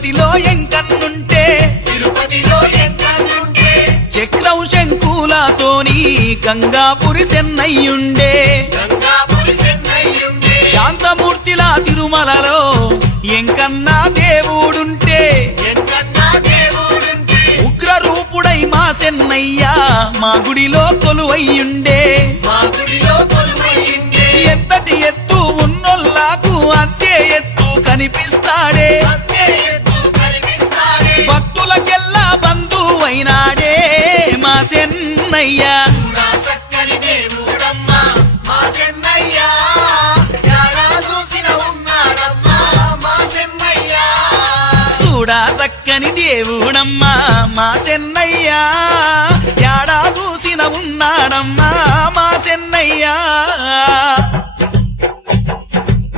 తిరుపతిలో ఎంకన్నుంటే చక్రం శంకులతోని గంగాపురి సెన్నయ్యుండే శాంతమూర్తిలా తిరుమలలో ఎంకన్నా దేవుడుంటే ఉగ్ర రూపుడై మా సెన్నయ్య మా గుడిలో కొలువయ్యుండే ఎంతటి ఎత్తు ఉన్నోళ్ళకు అంతే ఎత్తు కనిపిస్తాడే భక్తులకెల్లా బంధువైనాడే మా సెన్నయ్య చూడా చక్కని దేవుడమ్మా మా సెన్నయ్య యాడా చూసిన ఉన్నాడమ్మా మా సెన్నయ్య